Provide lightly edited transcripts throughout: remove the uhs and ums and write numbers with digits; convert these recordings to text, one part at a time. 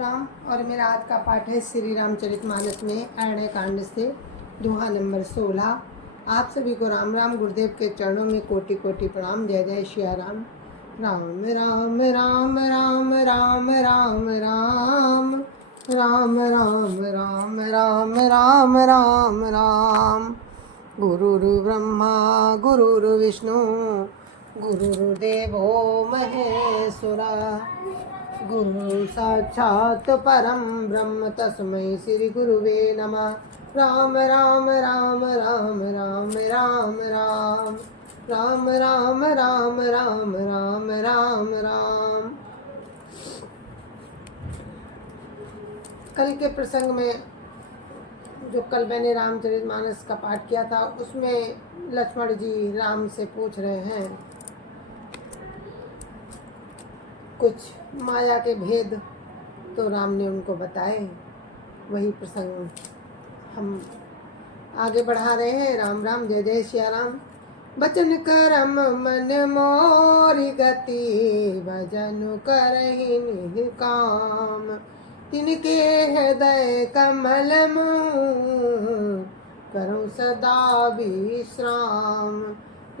राम। और मेरा आज का पाठ है श्री रामचरितमानस में अरण्य कांड से दोहा नंबर 16। आप सभी को राम राम। गुरुदेव के चरणों में कोटि कोटि प्रणाम। जय जय सिया राम। राम राम राम राम राम राम राम राम राम राम राम राम राम राम। गुरुर्ब्रह्मा गुरुर्विष्णु गुरुर्देवो महेश्वरा। गुरु साक्षात् परम ब्रह्म तस्मै श्री गुरुवे नमः। राम राम राम राम राम राम राम राम राम राम राम राम राम राम। कल के प्रसंग में जो कल मैंने रामचरितमानस का पाठ किया था उसमें लक्ष्मण जी राम से पूछ रहे हैं कुछ माया के भेद, तो राम ने उनको बताए। वही प्रसंग हम आगे बढ़ा रहे हैं। राम राम। जय जय सिया राम। बचन करम मन मोरी गति भजन करहि निष्काम। तिनके हृदय कमल करो सदा विश्राम।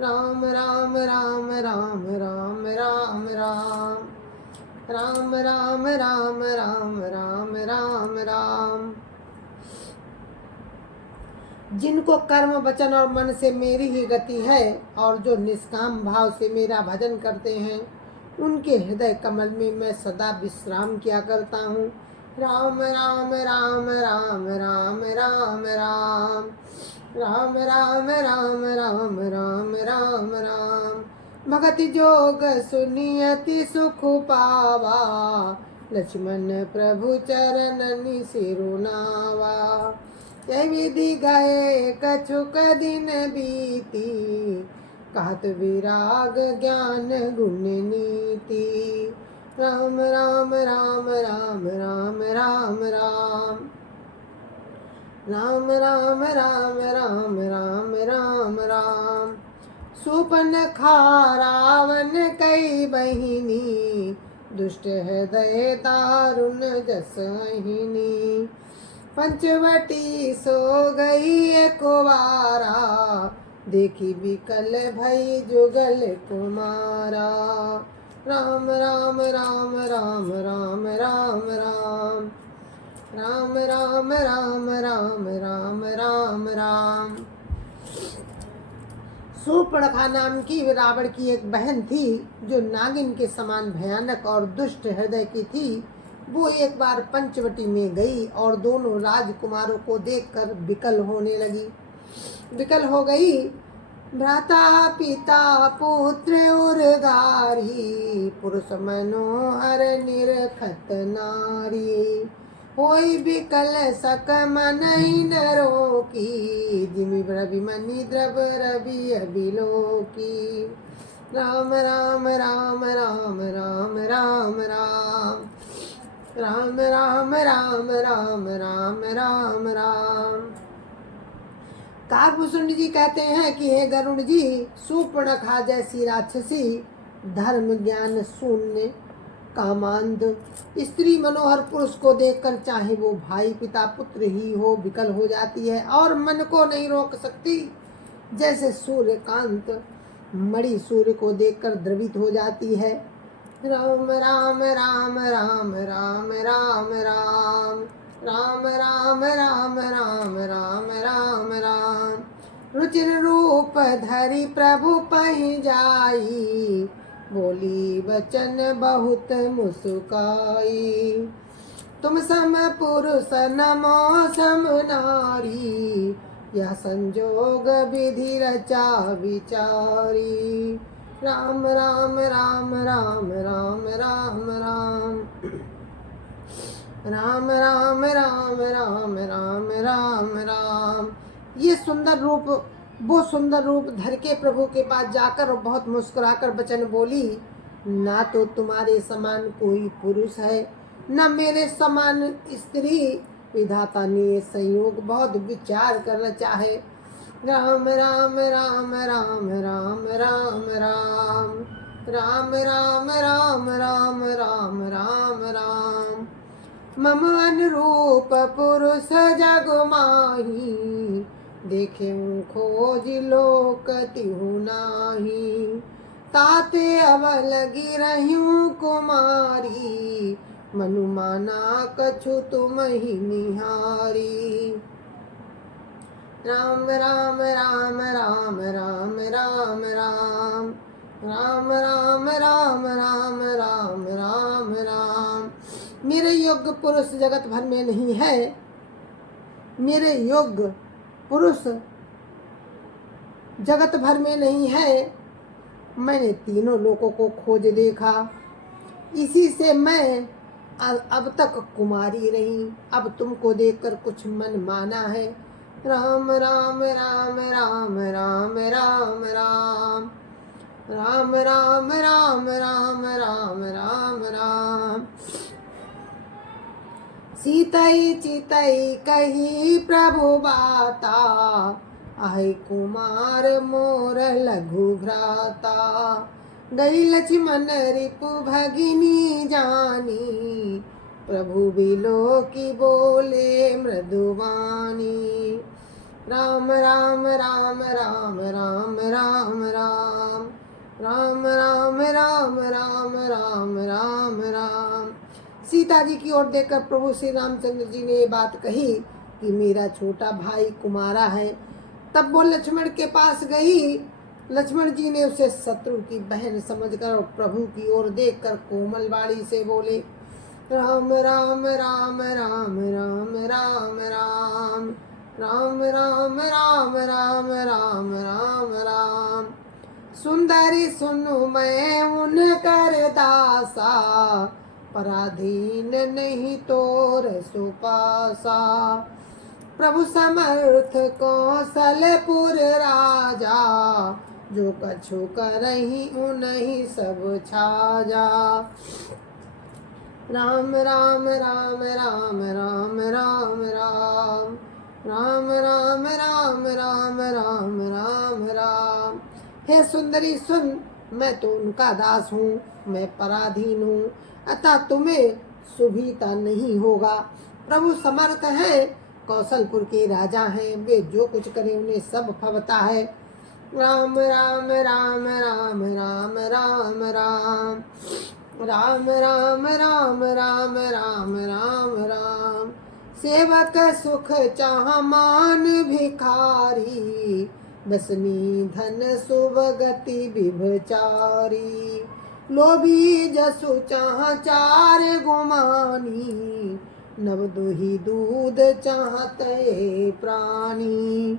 राम राम राम राम राम राम राम राम राम राम राम राम राम राम। जिनको कर्म वचन और मन से मेरी ही गति है और जो निष्काम भाव से मेरा भजन करते हैं उनके हृदय कमल में मैं सदा विश्राम किया करता हूँ। राम राम राम राम राम राम राम राम राम राम राम राम राम राम। भगति जोग सुनियति सुख पावा। लक्ष्मण प्रभु चरणनि सिरुनावा। यह विधि गए कछुक दिन बीती। कहत विराग ज्ञान गुण नीति। राम राम राम राम राम राम राम राम राम राम राम राम राम राम। सुपनखा रावण कई बहिनी। दुष्ट हृदय दारुण जसहिनी। पंचवटी सो गई कुवारा। देखी बिकल भई जुगल कुमारा। राम राम राम राम राम राम राम राम राम राम राम राम राम राम। सूर्पणखा नाम की रावण की एक बहन थी जो नागिन के समान भयानक और दुष्ट हृदय की थी। वो एक बार पंचवटी में गई और दोनों राजकुमारों को देखकर विकल होने लगी। विकल हो गई। भ्राता पिता पुत्र उर्गारी। पुरुष मनोहर निरखत नारी। होई विकल सक मनहि न रोकी। जिमि रवि मनि द्रव रवि अभिलोकी। राम राम राम राम राम राम राम राम राम राम राम राम राम राम। काकभूषण जी कहते हैं कि हे गरुण जी, सूर्पणखा जैसी राक्षसी धर्म ज्ञान शून्य कामांध स्त्री मनोहर पुरुष को देखकर चाहे वो भाई पिता पुत्र ही हो विकल हो जाती है और मन को नहीं रोक सकती। जैसे सूर्यकांत मणि सूर्य को देखकर द्रवित हो जाती है। राम राम राम राम राम राम राम राम राम राम राम राम राम राम। रुचिर रूप धरि प्रभु पहि जाई। बोली वचन बहुत मुस्काई। तुम सम पुरुष नमो सम नारी। यह संजोग विधि रचा विचारी। राम राम राम राम राम राम राम राम राम राम राम राम राम राम। ये सुंदर रूप वो सुंदर रूप धर के प्रभु के पास जाकर और बहुत मुस्कुराकर वचन बोली, ना तो तुम्हारे समान कोई पुरुष है न मेरे समान स्त्री। विधाता ने संयोग बहुत विचार कर रचा है। राम राम राम राम राम राम राम राम राम राम राम राम राम राम। मम अनुरूप पुरुष जग माही, देखे खोज लोक तिहु नाही। ताते अब लगी रह्यूं कुमारी, मनु माना कछु तुम ही निहारी। राम राम राम राम राम राम राम राम राम राम राम राम राम राम। मेरे योग्य पुरुष जगत भर में नहीं है, मेरे योग्य पुरुष जगत भर में नहीं है। मैंने तीनों लोकों को खोज देखा, इसी से मैं अब तक कुमारी रही। अब तुमको देखकर कुछ मन माना है। राम राम राम राम राम राम राम राम राम राम राम राम राम राम। सीतई चितई कही प्रभु बाता, आए कुमार मोर लघु भ्राता। गई लक्ष्मण रिपु भगिनी जानी, प्रभु बिलो की बोले मृदुवानी। राम राम राम राम राम राम राम राम राम राम राम राम राम राम। सीता जी की ओर देखकर प्रभु श्री रामचंद्र जी ने ये बात कही कि मेरा छोटा भाई कुमारा है। तब वो लक्ष्मण के पास गई। लक्ष्मण जी ने उसे शत्रु की बहन समझकर और प्रभु की ओर देखकर कोमल वाणी से बोले, राम राम राम राम राम राम राम राम राम राम राम राम राम राम। सुंदरी सुनु मैं उनकर दासा, पराधीन नहीं तोर सुपासा। प्रभु समर्थ कौशलपुर राजा, जो कछु करही उन्हीं सब छाजा। राम राम राम राम राम राम राम राम राम राम राम राम राम राम। हे सुंदरी सुन, मैं तो उनका दास हूँ, मैं पराधीन हूँ, अतः तुम्हें सुभीता नहीं होगा। प्रभु समर्थ है, कौशलपुर के राजा हैं, वे जो कुछ करें उन्हें सब फबता है। राम राम राम राम राम राम राम राम राम राम राम राम राम राम। सेवक सुख चाह मान भिखारी, बसनी धन शुभ गति विभचारी। लोभी जसु चाह चार गुमानी, नव दुही दूध चाहते प्राणी।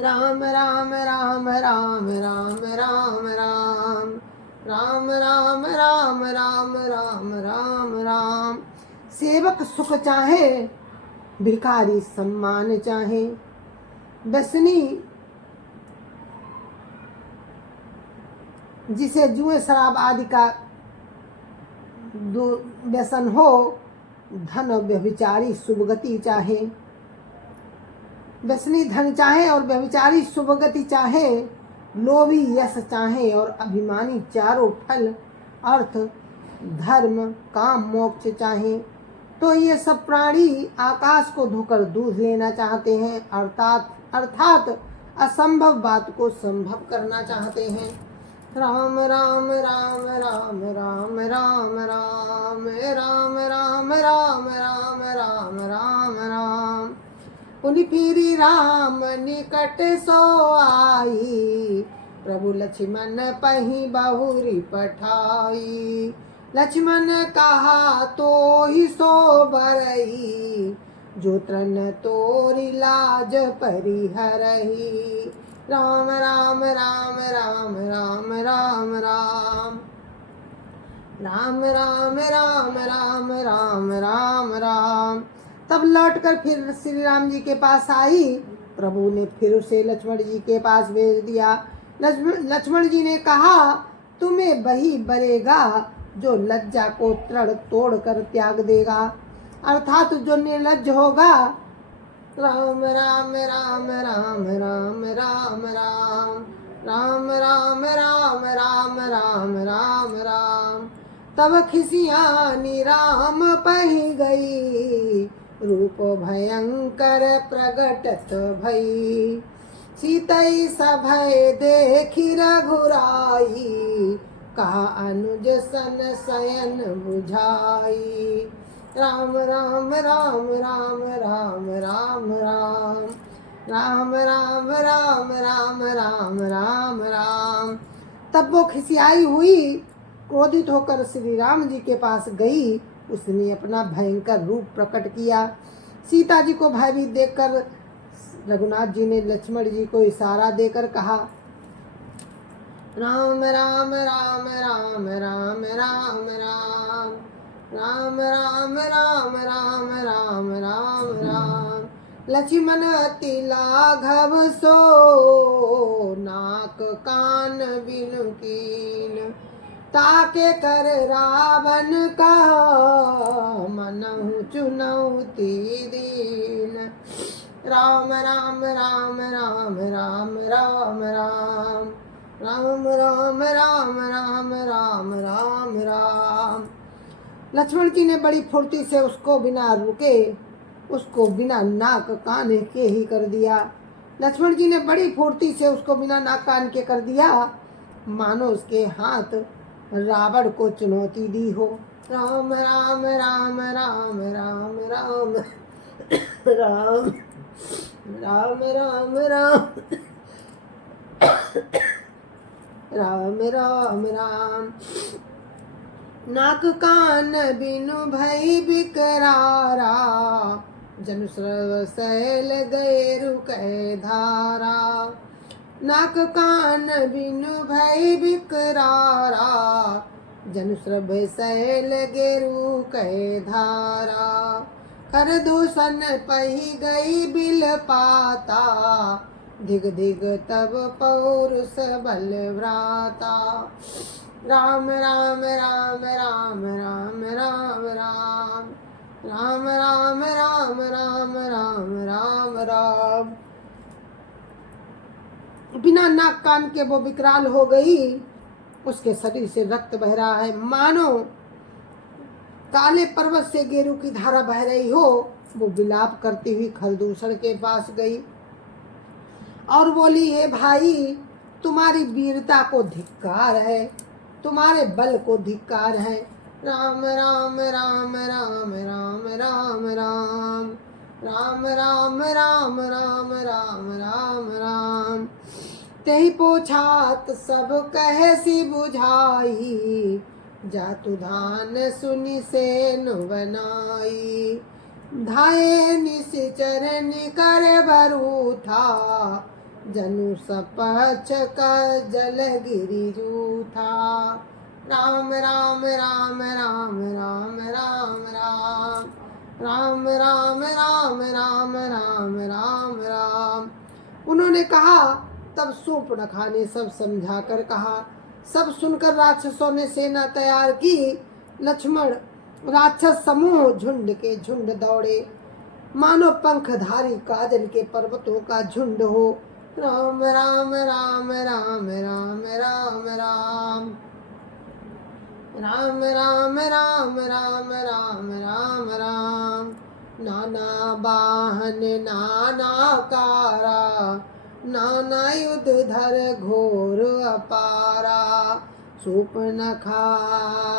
राम राम राम राम राम राम राम राम राम राम राम राम राम राम। सेवक सुख चाहे, भिखारी सम्मान चाहे, बसनी जिसे जुए शराब आदि का व्यसन हो, धन व्यभिचारी सुभगति चाहे। व्यसनी धन चाहे और व्यभिचारी सुभगति चाहे, लोभी यश चाहे और अभिमानी चारों फल अर्थ धर्म काम मोक्ष चाहे। तो ये सब प्राणी आकाश को धोकर दूध लेना चाहते हैं, अर्थात असंभव बात को संभव करना चाहते हैं। राम राम राम राम राम राम राम राम राम राम राम राम राम राम। पुनि फिरी राम निकट सो आई, प्रभु लक्ष्मण पही बहुरी पठाई। लक्ष्मण कहा तो ही सो बरही, जो तृण तोरी लाज परिहरही। राम राम राम राम राम राम राम राम राम राम राम राम राम राम। तब लौटकर फिर श्री राम जी के पास आई। प्रभु ने फिर उसे लक्ष्मण जी के पास भेज दिया। लक्ष्मण जी ने कहा, तुम्हें वही बरेगा जो लज्जा को तृण तोड़ कर त्याग देगा, अर्थात जो निर्लज्ज होगा। राम राम राम राम राम राम राम राम राम राम राम राम राम राम। तब खिसियानी राम पही गई, रूप भयंकर प्रगटत भई। सीतई सभय देखी रघुराई, कहा अनुज सन शयन बुझाई। राम राम राम राम राम राम राम राम राम राम राम राम राम राम। तब वो खिसियाई हुई क्रोधित होकर श्री राम जी के पास गई। उसने अपना भयंकर रूप प्रकट किया। सीता जी को भयभीत देखकर रघुनाथ जी ने लक्ष्मण जी को इशारा देकर कहा, राम राम राम राम राम राम राम राम राम राम राम राम राम राम। लक्ष्मण अति लाघव सो, नाक कान बिनु कीन। ताके कर रावण का, मनहु चुनौती दीन। राम राम राम राम राम राम राम राम राम राम राम राम राम राम। लक्ष्मण जी ने बड़ी फुर्ती से उसको बिना रुके, उसको बिना नाक कान के ही कर दिया। लक्ष्मण जी ने बड़ी फुर्ती से उसको बिना नाक कान के कर दिया, मानो उसके हाथ रावण को चुनौती दी हो। राम राम राम राम राम राम राम राम राम राम राम राम राम। नाक कान बिनु भई बिकरारा, जन श्रव सैल गए रुकै धारा। नाक कान बिनु भई बिकरारा, जन श्रभ सैल गेरु कै धारा। कर दूषण पही गई बिल पाता, धिग धिग तब पौरुष बल व्राता। राम राम राम राम राम राम राम राम राम राम राम राम राम राम। बिना नाक कान के वो विकराल हो गई। उसके शरीर से रक्त बह रहा है, मानो काले पर्वत से गेरू की धारा बह रही हो। वो विलाप करती हुई खरदूषण के पास गई और बोली, हे भाई, तुम्हारी वीरता को धिक्कार है, तुम्हारे बल को धिक्कार है। राम राम राम राम राम राम राम राम राम राम राम राम राम राम। तेहि पोछात सब कहे सी बुझाई, जातु धान सुनि सेन बनाई। धाये निश्चर निकर बरू था, जनु सपच का जल गिरि जूथा। राम राम राम राम राम राम राम राम राम राम राम राम राम राम। उन्होंने कहा। तब सूर्पणखा ने सब समझा कर कहा। सब सुनकर राक्षसों ने सेना तैयार की। लक्ष्मण राक्षस समूह झुंड के झुंड दौड़े, मानो पंखधारी काजल के पर्वतों का झुंड हो। राम राम राम राम राम राम राम राम राम राम राम राम राम राम। नाना बाहन नाना कारा, नाना युद्ध धर घोर अपारा। सूर्पणखा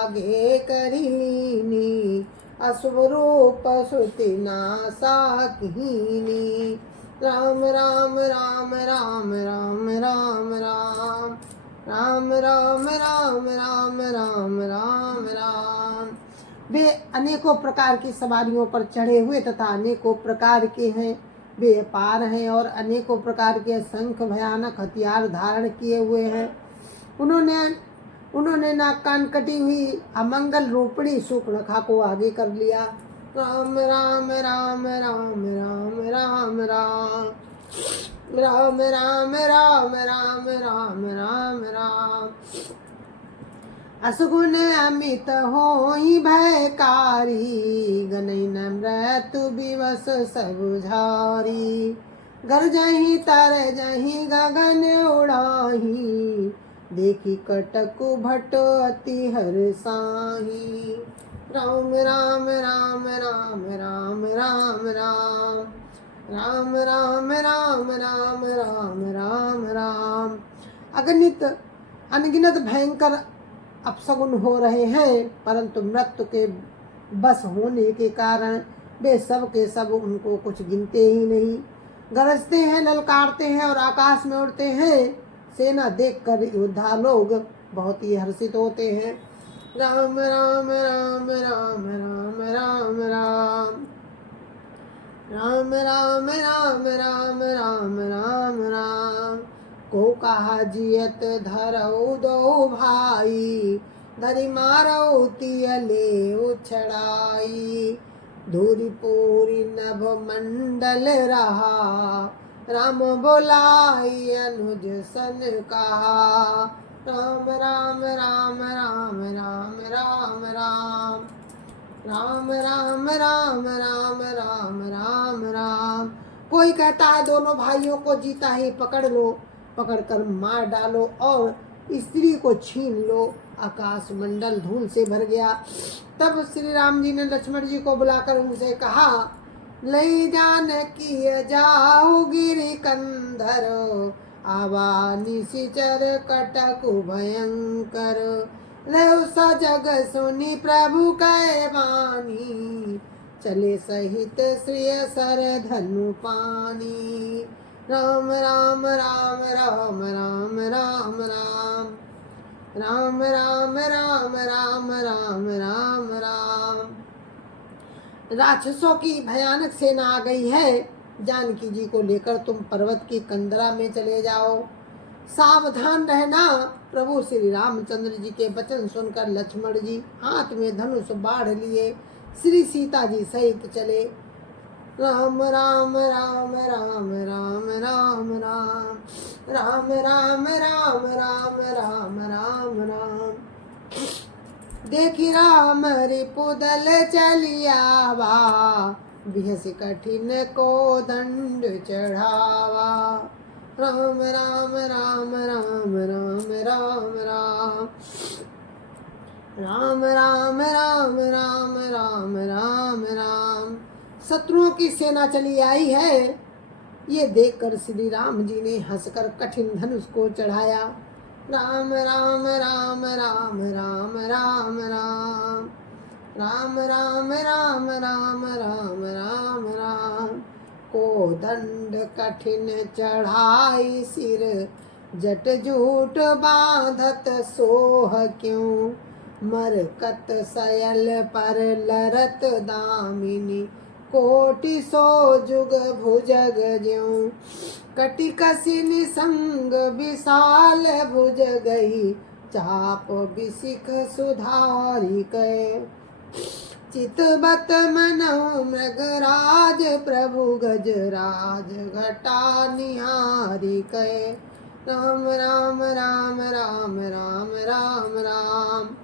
गे करीनी, अशुभ रूप सुति नासा कीनी। राम राम राम राम राम राम राम राम राम राम राम राम राम राम। वे अनेकों प्रकार की सवारियों पर चढ़े हुए तथा अनेकों प्रकार के हैं, वे अपार हैं और अनेकों प्रकार के असंख्य भयानक हथियार धारण किए हुए हैं। उन्होंने नाक कान कटी हुई अमंगल रूपणी सूर्पणखा को आगे कर लिया। राम राम राम राम राम राम राम राम राम राम राम राम राम राम। असगुन अमित होई भयकारी, गनई न मृत्यु विवश सबुझारी। गरजहि तरजहि गगन उड़ाही, देखी कटकु भट अति हर्षाहि। राम राम राम राम राम राम राम राम राम राम राम राम राम राम। अगणित अनगिनत भयंकर अपशगुन हो रहे हैं, परंतु मृत्यु के बस होने के कारण वे सब के सब उनको कुछ गिनते ही नहीं। गरजते हैं, ललकारते हैं और आकाश में उड़ते हैं। सेना देखकर योद्धा लोग बहुत ही हर्षित होते हैं। राम राम राम राम राम राम राम राम राम राम राम राम राम राम। को कहा जियत धरऊ दो भाई, धरि मारऊ तियले उछड़ाई। धूरी पूरी नभ मंडल रहा, राम बोलाई अनुज सन कहा। राम राम राम राम राम राम राम राम राम राम राम राम राम राम। कोई कहता है दोनों भाइयों को जीता ही पकड़ लो, पकड़कर मार डालो और स्त्री को छीन लो। आकाश मंडल धूल से भर गया। तब श्री राम जी ने लक्ष्मण जी को बुलाकर उनसे कहा, लई जानकी जाओ गिरि कंधर, आवा निशिचर कटकु भयंकर। लयो सजग सुनि प्रभु कै वाणी, चले सहित श्रिय सर धनु पानी। राम राम राम राम राम राम राम राम राम राम राम राम राम राम। राक्षसों की भयानक सेना आ गई है। जानकी जी को लेकर तुम पर्वत की कंदरा में चले जाओ। सावधान रहना। प्रभु श्री रामचंद्र जी के वचन सुनकर लक्ष्मण जी हाथ में धनुष बाढ़ लिए श्री सीता जी सहित चले। राम राम राम राम राम राम राम राम राम राम राम राम राम राम। देखी राम रिपुदल चलियावा, बिहस कठिन को दंड चढ़ावा। राम राम राम राम राम राम राम राम राम राम राम राम राम राम। शत्रुओं की सेना चली आई है। ये देखकर श्री राम जी ने हंसकर कठिन धनुष को चढ़ाया। राम राम राम राम राम राम राम राम राम राम राम राम राम राम। को दंड कठिन चढ़ाई सिर, जट जूट बांधत सोह क्यों। मरकत सयल पर लरत दामिनी, कोटि सो जुग भुजग ज्यों। कटि कसिन संग विशाल भुज गई, चाप बिसिख सुधारी कै। चितबत मनौ मृगराज, प्रभु गजराज घटा निहारी कै। राम राम राम राम राम राम राम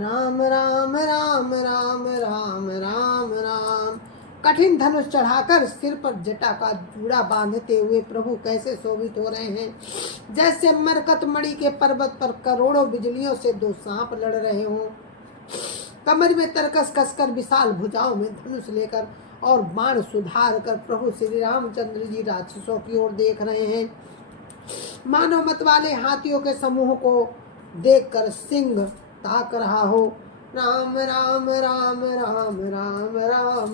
राम राम राम राम राम राम राम। कठिन धनुष चढ़ाकर सिर पर जटा का जूड़ा बांधते हुए प्रभु कैसे शोभित हो रहे हैं, जैसे मरकत मणि के पर्वत पर करोड़ों बिजलियों से दो सांप लड़ रहे हों। कमर में तरकस कसकर विशाल भुजाओं में धनुष लेकर और बाण सुधार कर प्रभु श्री रामचंद्र जी राक्षसों की ओर देख रहे हैं। मानव मत वाले हाथियों के समूह को देखकर सिंह ताक रहा हो। राम राम राम राम राम राम राम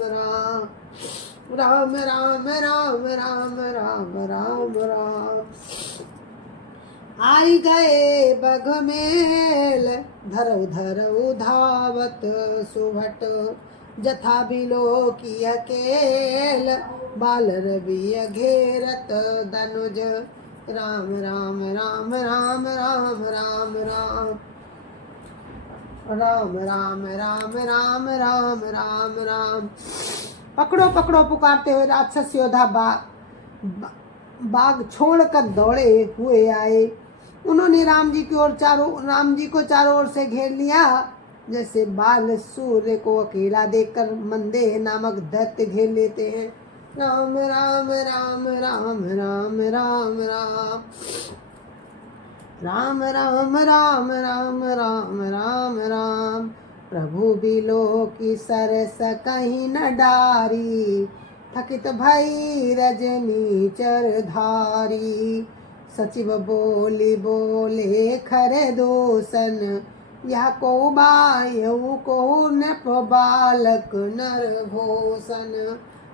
राम राम राम राम राम राम राम। आई गए बघ मेल, धरऊ धरऊ धावत सुभट। जथा बिलो की अकेल, बाल रवि घेरत दनुज। राम राम राम राम राम राम राम राम राम राम राम राम राम राम। पकड़ो पकड़ो पुकारते हुए राक्षस योद्धा बाग छोड़कर दौड़े हुए आए। उन्होंने राम जी को चारों ओर से घेर लिया। जैसे बाल सूर्य को अकेला देखकर मंदेह नामक दैत्य घेर लेते हैं। राम राम राम राम राम राम राम राम राम राम राम राम राम राम। प्रभु बिलो की सरस कहीं न डारी, थकित भई रजनी चरधारी। सचिव बोली बोले खरे दोसन, यह को बायऊ को नृप बालक नर भूषण।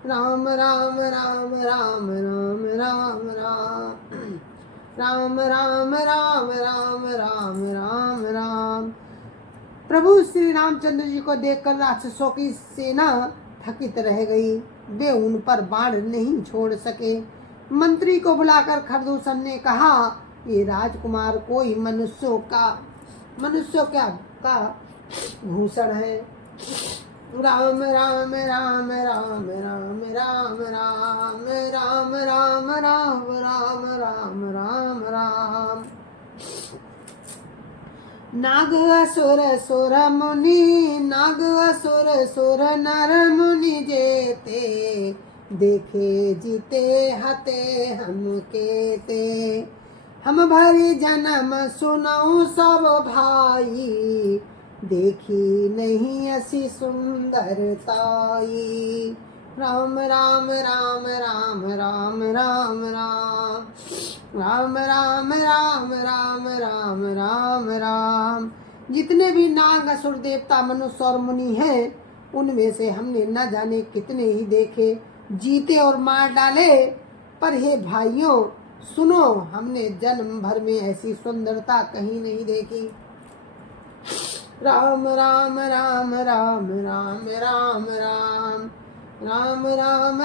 राम राम राम राम राम राम राम राम राम राम राम राम राम राम। प्रभु श्री रामचंद्र जी को देखकर राक्षसों की सेना थकित रह गई। वे उन पर बाण नहीं छोड़ सके। मंत्री को बुलाकर खरदूषण ने कहा, ये राजकुमार कोई मनुष्यों का भूषण है। राम राम राम राम राम राम राम राम राम राम राम राम राम राम। नाग असुर सुर मुनि, नाग असुर सुर नर मुनि जेते, देखे जीते हते हम केते। हम भरी जन्म सुनऊ सब भाई, देखी नहीं ऐसी सुंदरताई। राम राम राम राम राम राम राम राम राम राम राम राम राम राम। जितने भी नाग असुर देवता मनुष्य और मुनि हैं, उनमें से हमने न जाने कितने ही देखे, जीते और मार डाले। पर हे भाइयों सुनो, हमने जन्म भर में ऐसी सुंदरता कहीं नहीं देखी। राम राम राम राम राम राम राम राम राम राम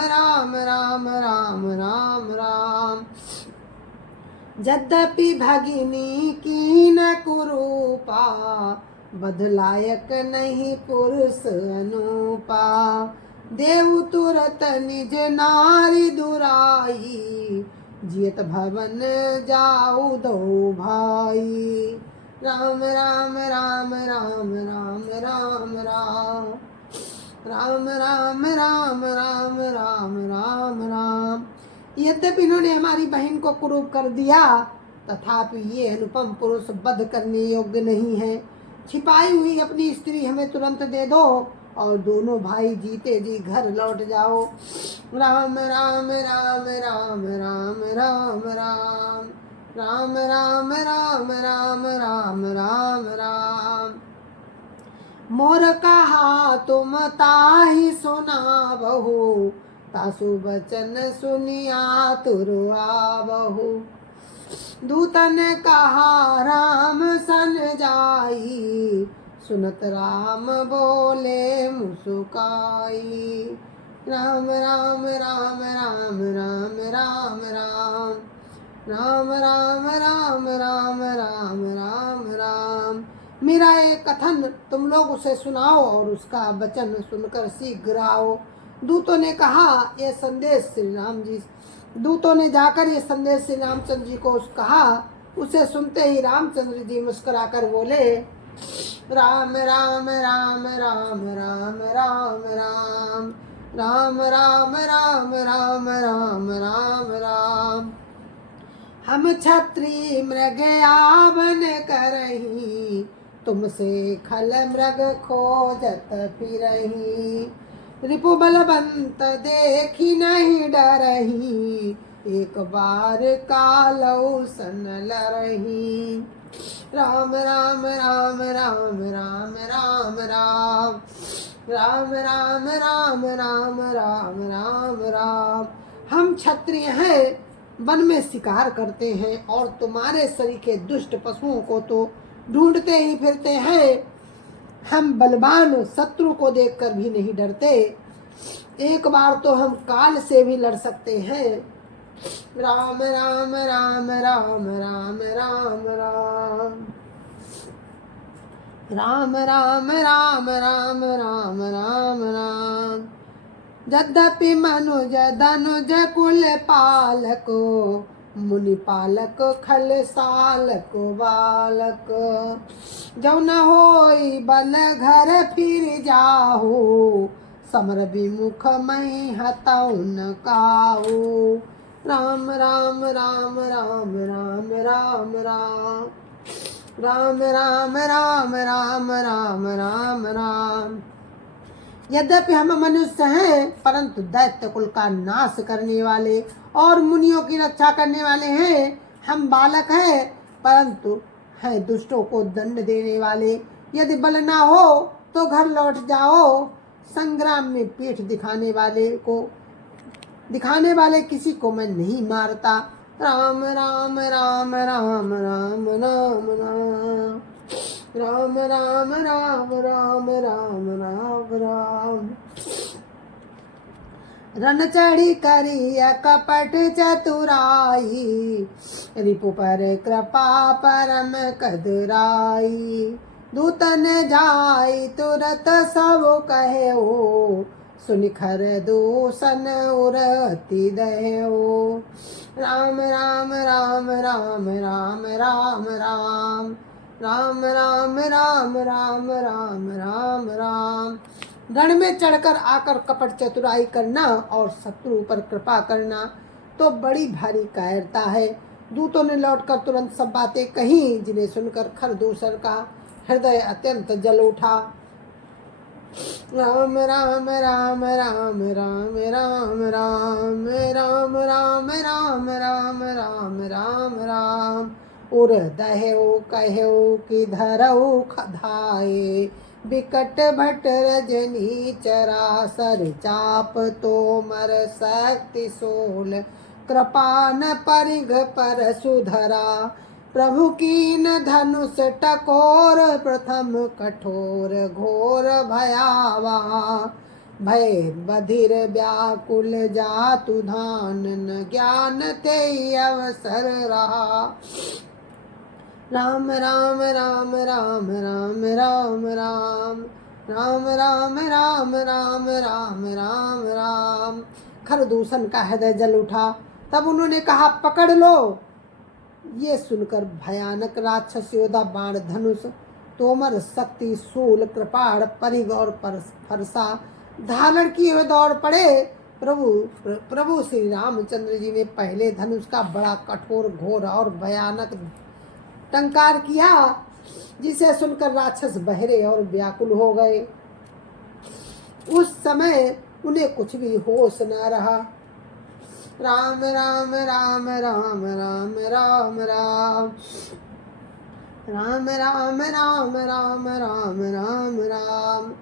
राम राम राम राम। यद्यपि भगिनी की न कुरूपा, बदलायक नहीं पुरुष अनुपा। देव तुरत निज नारी दुराई, जियत भवन जाऊ दो भाई। राम राम राम राम राम राम राम राम राम राम राम राम राम राम। यद्यपि इन्होंने हमारी बहन को कुरूप कर दिया, तथापि ये अनुपम पुरुष वध करने योग्य नहीं है। छिपाई हुई अपनी स्त्री हमें तुरंत दे दो और दोनों भाई जीते जी घर लौट जाओ। राम राम राम राम राम राम राम राम राम राम राम राम राम राम। मोर कहा तुम ताहि सुना बहू, तासु बचन सुनिया तुरुआ बहू। दूतन कहा राम सन जाई, सुनत राम बोले मुस्काई। राम राम राम राम राम राम राम राम राम राम राम राम राम राम। मेरा एक कथन तुम लोग उसे सुनाओ और उसका वचन सुनकर शीघ्र आओ। दूतों ने कहा, ये संदेश श्री राम जी। दूतों ने जाकर ये संदेश श्री रामचंद्र जी को कहा। उसे सुनते ही रामचंद्र जी मुस्कुराकर बोले, राम राम राम राम राम राम राम राम राम राम राम राम राम राम। हम छत्री मृग आवन करही, तुमसे खल मृग खोजत फिरही। रिपु बलवंत देखी नहीं डरही, एक बार कालौ सन लरही। राम राम राम राम राम राम राम राम राम राम राम राम राम राम। हम क्षत्रिय हैं, वन में शिकार करते हैं और तुम्हारे सरीखे दुष्ट पशुओं को तो ढूंढते ही फिरते हैं। हम बलवान शत्रु को देखकर भी नहीं डरते, एक बार तो हम काल से भी लड़ सकते हैं। राम राम राम राम राम राम राम राम राम राम राम राम राम राम। यद्यपि मनुज धनुज कुल पालको, मुनि पालक खल सालक बालक। जौ न होई बल घर फिर जाहु, समर विमुख मई हतौ न काहू। राम राम राम राम राम राम राम राम राम राम राम राम राम राम। यद्यपि हम मनुष्य हैं, परंतु दैत्य कुल का नाश करने वाले और मुनियों की रक्षा करने वाले हैं। हम बालक हैं, परंतु हैं दुष्टों को दंड देने वाले। यदि बल ना हो तो घर लौट जाओ। संग्राम में पीठ दिखाने वाले किसी को मैं नहीं मारता। राम राम राम राम राम राम राम राम राम राम राम राम राम राम। रन चढ़ी करी कपट चतुराई, रिपु पर कृपा परम कदराई। दूतन जाई तुरत सब कहे हो, सुनिखर दूषण उरति दयो। राम राम राम राम राम राम राम राम राम राम राम राम राम राम। रण में चढ़कर आकर कपट चतुराई करना और शत्रु पर कृपा करना तो बड़ी भारी कायरता है। दूतों ने लौटकर तुरंत सब बातें कही, जिन्हें सुनकर खरदूषण का हृदय अत्यंत जल उठा। राम राम राम राम राम राम राम राम राम राम राम राम राम राम। उर दहेउ कहेउ कि धरऊ खधाए, बिकट भट रजनी चरासर चाप तोमर शक्ति सोल। कृपा न परिघ पर सुधरा, प्रभु कीन धनुष टकोर। प्रथम कठोर घोर भयावा, भय बधिर व्याकुल जातु धान। न ज्ञान ते अवसर रहा। राम राम राम राम राम राम राम राम राम राम राम राम राम राम। खरदूषण का हृदय जल उठा। तब उन्होंने कहा, पकड़ लो। ये सुनकर भयानक राक्षस योद्धा बाण धनुष तोमर शक्ति शूल कृपाण परिघ और फरसा धारण किए हुए दौड़ पड़े। प्रभु श्री रामचंद्र जी ने पहले धनुष का बड़ा कठोर घोर और भयानक टंकार किया, जिसे सुनकर राक्षस बहरे और व्याकुल हो गए। उस समय उन्हें कुछ भी होश न रहा। राम राम राम राम राम राम राम राम राम राम राम राम राम राम।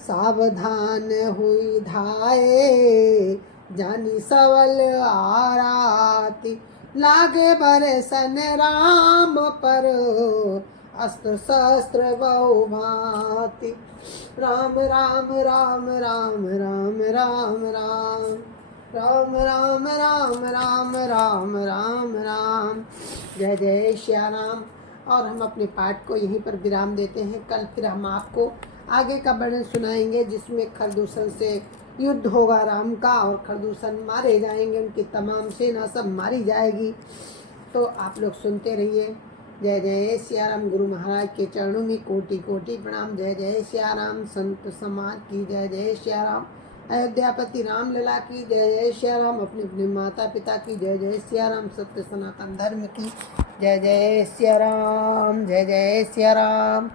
सावधान हुई धाये, जानी सबल आराती। लागे बरसन राम पर, अस्त्र शस्त्र बहु भांति। राम राम राम राम राम राम राम राम राम राम राम राम राम राम। जय जय श्या राम। और हम अपने पाठ को यहीं पर विराम देते हैं। कल फिर हम आपको आगे का वर्णन सुनाएंगे, जिसमें खरदूषण से युद्ध होगा राम का, और खरदूषण मारे जाएंगे, उनकी तमाम सेना सब मारी जाएगी। तो आप लोग सुनते रहिए। जय जय सिया राम। गुरु महाराज के चरणों में कोटि कोटि प्रणाम। जय जय सिया राम। संत समाज की जय जय सिया राम। अयोध्यापति रामलला की जय जय सिया राम। अपने अपने माता पिता की जय जय सिया राम। सत्य सनातन धर्म की जय जय सिया राम। जय जय सिया राम।